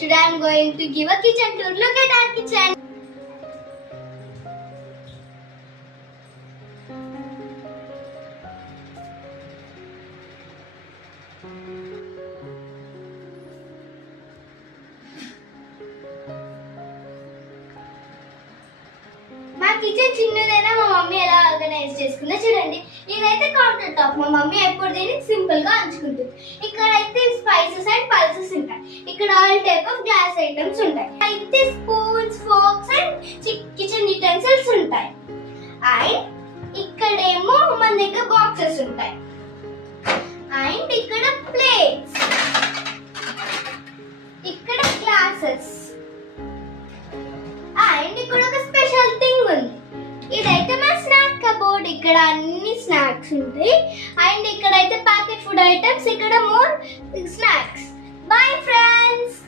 Today I am going to give a kitchen tour. Look at our kitchen. మా kitchen చిన్నదైనా మా mummy ఎలా organise చేసుకుందో చూడండి. ఇదైతే కౌంటర్ టాప్. మా మమ్మీ ఎప్పుడు దీన్ని సింపుల్ గా ఉంచుకుంటుంది. ఇక్కడ అయితే స్పైసెస్ అండ్ పల్సెస్ ఉంటాయి. ఇక్కడ all type of glass items ఉంటాయి. అయితే spoons, forks and kitchen utensils ఉంటాయి. అండ్ ఇక్కడేమో మన దగ్గర బాక్సెస్ ఉంటాయి. అండ్ ఇక్కడ ప్లేట్స్, ఇక్కడ గ్లాసెస్. అండ్ ఇక్కడ ఒక స్పెషల్ థింగ్ ఉంది. ఇదైతే మా స్నాక్ కబోర్డ్. ఇక్కడ అన్ని స్నాక్స్ ఉంటాయి. అండ్ ఇక్కడైతే ప్యాకెట్ ఫుడ్ ఐటమ్స్, ఇక్కడ మోర్ స్నాక్స్. Bye friends.